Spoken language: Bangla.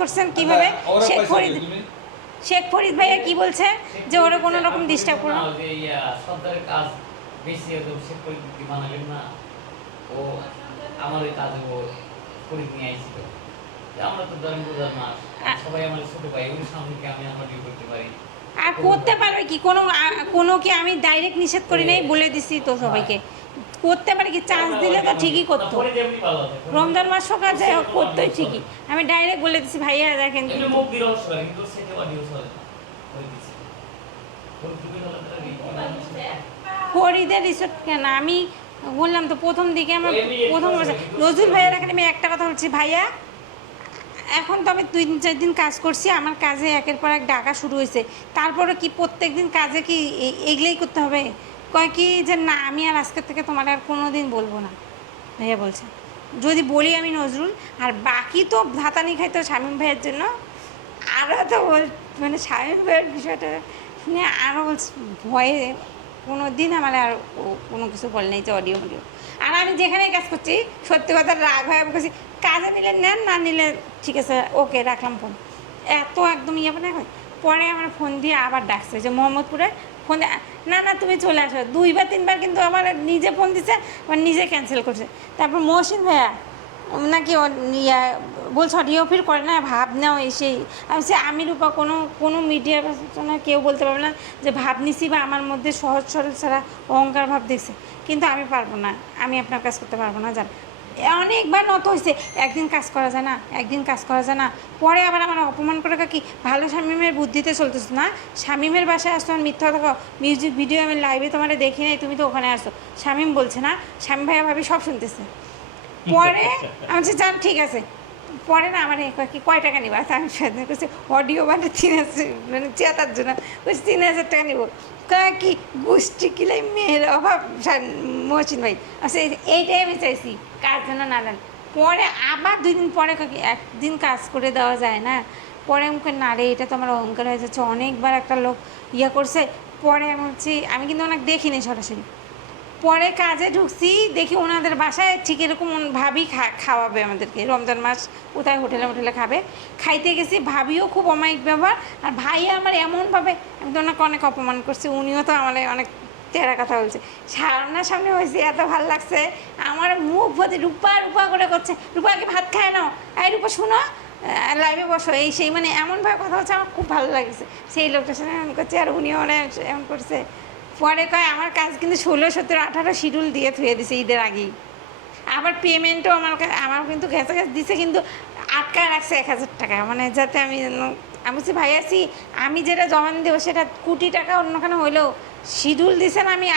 করছেন কীভাবে? ওরা শেখ ফরিদ শেখ ফরিদ ভাইয়া কি বলছে? যে ওরা কোনো রকম ডিস্টার্ব করো না, যে কাজ বেশি হয়তো শেখ ফরিদ কি বানালেন না ও আমার ওই কাজে ও ফরিদ নিয়ে আইছিল। আমরা তো ধরেন রোজার মাস। সবাই আমার ছোট ভাই ওর সামনে কি আমি আমার আর করতে পারবে কি? কোনো কোনো কি আমি ডাইরেক্ট নিষেধ করি নাই? বলে দিছি তো সবাইকে। করতে পারে কি? চান্স দিলে তো ঠিকই করতো। রমজান মাস হোক আর যাই হোক করতোই ঠিকই। আমি ডাইরেক্ট বলে দিছি ভাইয়া দেখেন ফরিদের রিসোর্ট কেন? আমি বললাম তো প্রথম দিকে আমার প্রথম নজরুল ভাইয়ের এখানে আমি একটা কথা বলছি ভাইয়া এখন তো আমি দুই তিন, চার দিন কাজ করছি, আমার কাজে একের পর এক ডাকা শুরু হয়েছে। তারপরে কি প্রত্যেক দিন কাজে কি এগুলোই করতে হবে? কয় কি যে না, আমি আর আজকের থেকে তোমার আর কোনো দিন বলব না। ভাইয়া বলছে, যদি বলি আমি নজরুল, আর বাকি তো ভাতানি খাইতো শামীম ভাইয়ের জন্য আরও তো বল মানে শামীম ভাইয়ের বিষয়টা শুনে আরও বলছে, ভয়ে কোনো দিন আমার আর কোনো কিছু বলে নেই যে অডিও অডিও আর আমি যেখানে কাজ করছি, সত্যি কথা রাগ হয়ে, আমি কাজে নিলে নেন, না নিলে ঠিক আছে, ওকে, রাখলাম ফোন এত একদম ইয়ে মানে হয়। পরে আমার ফোন দিয়ে আবার ডাকছে যে, মোহাম্মদপুরে ফোন না না, তুমি চলে আসো। দুইবার তিনবার কিন্তু আমার নিজে ফোন দিছে, আবার নিজে ক্যান্সেল করছে। তারপর মহসিন ভাইয়া, নাকি ইয়া বলছে অডিও ফির করে না ভাব নাও এসেই আমি বলছি, আমি রূপা কোনো কোনো মিডিয়ার কেউ বলতে পারবে না যে ভাব নিছি বা আমার মধ্যে সহজ সরল ছাড়া অহংকার ভাব দেখছে। কিন্তু আমি পারব না আমি আপনার কাজ করতে পারব না জান। অনেকবার নত হয়েছে একদিন কাজ করা যায় না একদিন কাজ করা যায় না। পরে আবার আমার অপমান করে কি ভালো শামিমের বুদ্ধিতে চলতেছে না? শামিমের বাসায় আসতো আর মিথ্যা কথা মিউজিক ভিডিও আমি লাইভে তোমার দেখি নাই তুমি তো ওখানে আসো। শামিম বলছে না শামিম ভাইয়া ভাবি সব শুনতেছে। পরে আমি যান ঠিক আছে। পরে না আমার কয় কি, কয় টাকা নিবা? আমি সাথে করছি অডিও মানে তিন হাজার মানে চেতার জন্য। বলছি তিন হাজার টাকা নিবো। কি, গোষ্ঠী কিলাই মেয়ের অভাব মহসিন ভাই। আচ্ছা এইটাই আমি চাইছি, কাজ যেন না দেন পরে আবার দুই দিন পরে কয় কি, একদিন কাজ করে দেওয়া যায় না। পরে আমি না রে, এটা তো আমার অহংকার হয়ে যাচ্ছে। অনেকবার একটা লোক ইয়ে করছে। পরে আমি হচ্ছে আমি কিন্তু অনেক দেখিনি সরাসরি। পরে কাজে ঢুকছি, দেখি ওনাদের বাসায় ঠিক এরকম ভাবি খাওয়াবে আমাদেরকে। রমজান মাস কোথায়? হোটেলে হোটেলে খাবে। খাইতে গেছি, ভাবিও খুব অমায়িক ব্যবহার। আর ভাই আমার এমনভাবে আমি তো ওনাকে অনেক অপমান করছি, উনিও তো আমার অনেক তেরা কথা বলছে। সামনাসামনি হয়েছে এত ভালো লাগছে। আমার মুখ ভর্তি রূপা রূপা করে করছে। রূপাকে ভাত খায় নাও? এই রূপা, শুনো লাইভে বসো। এই সেই মানে এমনভাবে কথা হচ্ছে আমার খুব ভালো লাগছে। সেই লোকটার সঙ্গে এমন করছে, আর উনিও মানে এমন করছে পরে কয়, আমার কাজ কিন্তু ষোলো, সতেরো, আঠারো শিডিউল দিয়ে থুয়ে দিছে ঈদের আগেই। আবার পেমেন্টও আমার আমার কিন্তু গেছে গেছে দিছে, কিন্তু আটকায় রাখছে এক হাজার টাকা। মানে যাতে আমি আমি বলছি, ভাই, আছি। আমি যেটা জমান দেবো সেটা কোটি টাকা অন্যখানে হইলেও শিডিউল দিছেন, আমি